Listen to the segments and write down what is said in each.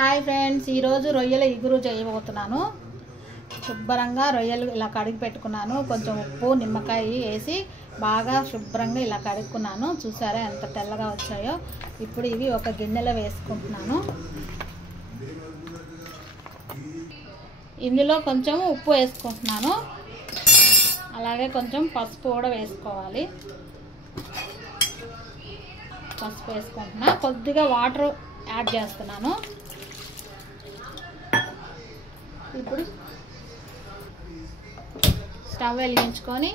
Hi friends, ఈరోజు రొయ్యల ఇగురు చేయబోతున్నాను. శుభ్రంగా రొయ్యలు ఇలా కడిగి పెట్టుకున్నాను. కొంచెం ఉప్పు నిమ్మకాయ వేసి బాగా శుభ్రంగా ఇలా కడుక్కున్నాను. చూసారా ఎంత తెల్లగా వచ్చాయో. ఇప్పుడు ఇవి ఒక గిన్నెలో వేసుకుంటున్నాను. ఇందులో కొంచెం ఉప్పు వేసుకుంటున్నాను. అలాగే కొంచెం పసుపు కూడా వేసుకోవాలి. పసుపు వేసుకుంటున్నా. కొద్దిగా వాటర్ యాడ్ చేస్తున్నాను. ఇప్పుడు స్టవ్ వెలిగించుకొని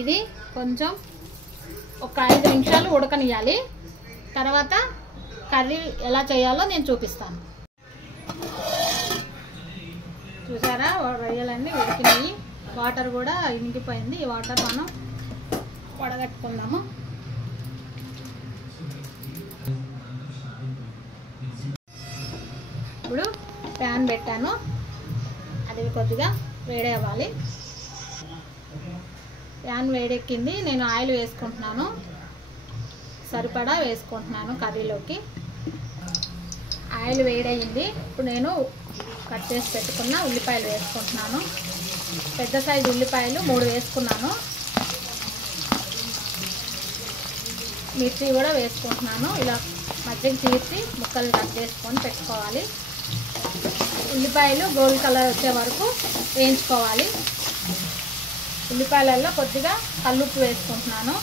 ఇది కొంచెం ఒక 5 నిమిషాలు ఉడకనియాలి. తర్వాత కర్రీ ఎలా చేయాలో నేను చూపిస్తాను. చూసారా, రొయ్యలన్నీ ఉడికినాయి. వాటర్ కూడా ఇంకిపోయింది. ఈ వాటర్ మనం వడగట్టుకుందాము. ఇప్పుడు ప్యాన్ పెట్టాను. అది కొద్దిగా వేడవ్వాలి. ప్యాన్ వేడెక్కింది. నేను ఆయిల్ వేసుకుంటున్నాను. సరిపడా వేసుకుంటున్నాను కర్రీలోకి. ఆయిల్ వేడయింది. ఇప్పుడు నేను కట్ చేసి పెట్టుకున్న ఉల్లిపాయలు వేసుకుంటున్నాను. పెద్ద సైజు ఉల్లిపాయలు 3 వేసుకున్నాను. మిర్చి కూడా వేసుకుంటున్నాను. ఇలా మధ్యకి తీర్చి ముక్కలు కట్ చేసుకొని పెట్టుకోవాలి. ఉల్లిపాయలు గోల్డ్ కలర్ వచ్చే వరకు వేయించుకోవాలి. ఉల్లిపాయలలో కొద్దిగా కల్లుప్పు వేసుకుంటున్నాను.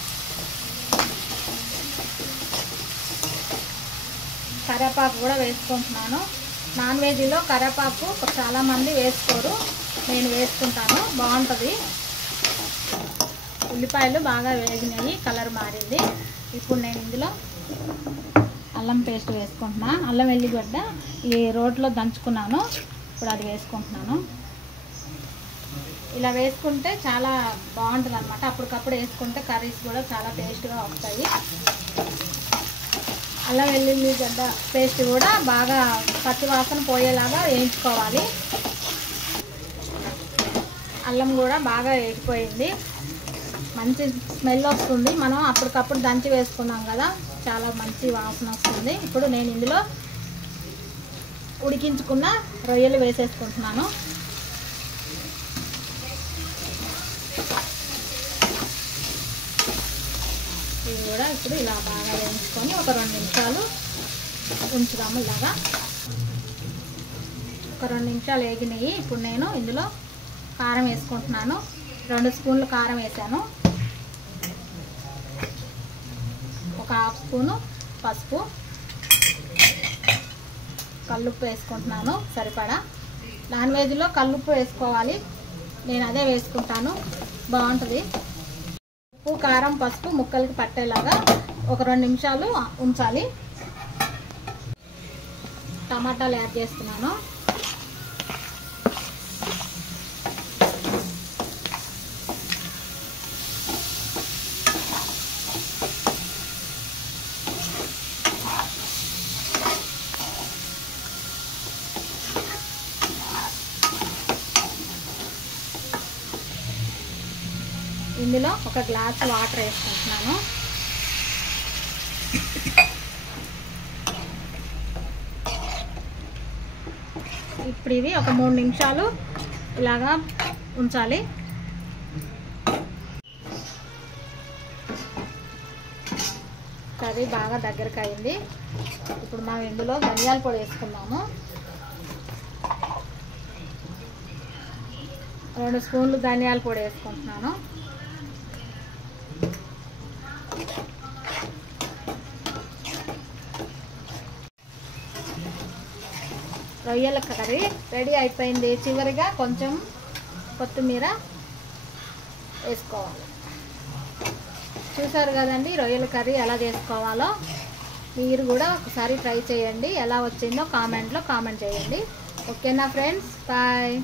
కరివేపాకు కూడా వేసుకుంటున్నాను. నాన్ వెజ్లో కరివేపాకు చాలామంది వేసుకోరు. నేను వేసుకుంటాను, బాగుంటుంది. ఉల్లిపాయలు బాగా వేగినాయి, కలర్ మారింది. ఇప్పుడు నేను ఇందులో అల్లం పేస్ట్ వేసుకుంటున్నా. అల్లం వెల్లిగడ్డ ఈ రోట్లో దంచుకున్నాను. ఇప్పుడు అది వేసుకుంటున్నాను. ఇలా వేసుకుంటే చాలా బాగుంటుంది అన్నమాట. అప్పటికప్పుడు వేసుకుంటే కర్రీస్ కూడా చాలా టేస్ట్గా వస్తాయి. అల్లం వెల్లిగడ్డ పేస్ట్ కూడా బాగా పచ్చి వాసన పోయేలాగా వేయించుకోవాలి. అల్లం కూడా బాగా వేగిపోయింది. మంచి స్మెల్ వస్తుంది. మనం అప్పటికప్పుడు దంచి వేసుకున్నాం కదా, చాలా మంచి వాసన వస్తుంది. ఇప్పుడు నేను ఇందులో ఉడికించుకున్న రొయ్యలు వేసేసుకుంటున్నాను. ఇవి కూడా ఇప్పుడు ఇలా బాగా వేయించుకొని ఒక 2 నిమిషాలు ఉంచుదాము. ఇలాగా ఒక 2 నిమిషాలు వేగినాయి. ఇప్పుడు నేను ఇందులో కారం వేసుకుంటున్నాను. 2 స్పూన్లు కారం వేసాను. ఒక 1/2 స్పూను పసుపు, కల్లుప్పు వేసుకుంటున్నాను సరిపడా. నాన్ వెజ్లో కల్లుప్పు వేసుకోవాలి. నేను అదే వేసుకుంటాను, బాగుంటుంది. ఉప్పు, కారం, పసుపు ముక్కలకి పట్టేలాగా ఒక 2 నిమిషాలు ఉంచాలి. టమాటాలు యాడ్ చేస్తున్నాను. ఇందులో ఒక గ్లాస్ వాటర్ వేసుకుంటున్నాను. ఇప్పుడు ఇవి ఒక 3 నిమిషాలు ఇలాగా ఉంచాలి. కర్రీ బాగా దగ్గరకు అయింది. ఇప్పుడు మనం ఇందులో ధనియాల పొడి వేసుకున్నాము. 2 స్పూన్లు ధనియాల పొడి వేసుకుంటున్నాను. రొయ్యల కర్రీ రెడీ అయిపోయింది. చివరిగా కొంచెం కొత్తిమీర వేసుకోవాలి. చూసారు కదండి రొయ్యల కర్రీ ఎలా చేసుకోవాలో. మీరు కూడా ఒకసారి ట్రై చేయండి. ఎలా వచ్చిందో కామెంట్లో కామెంట్ చేయండి. ఓకేనా ఫ్రెండ్స్, బాయ్.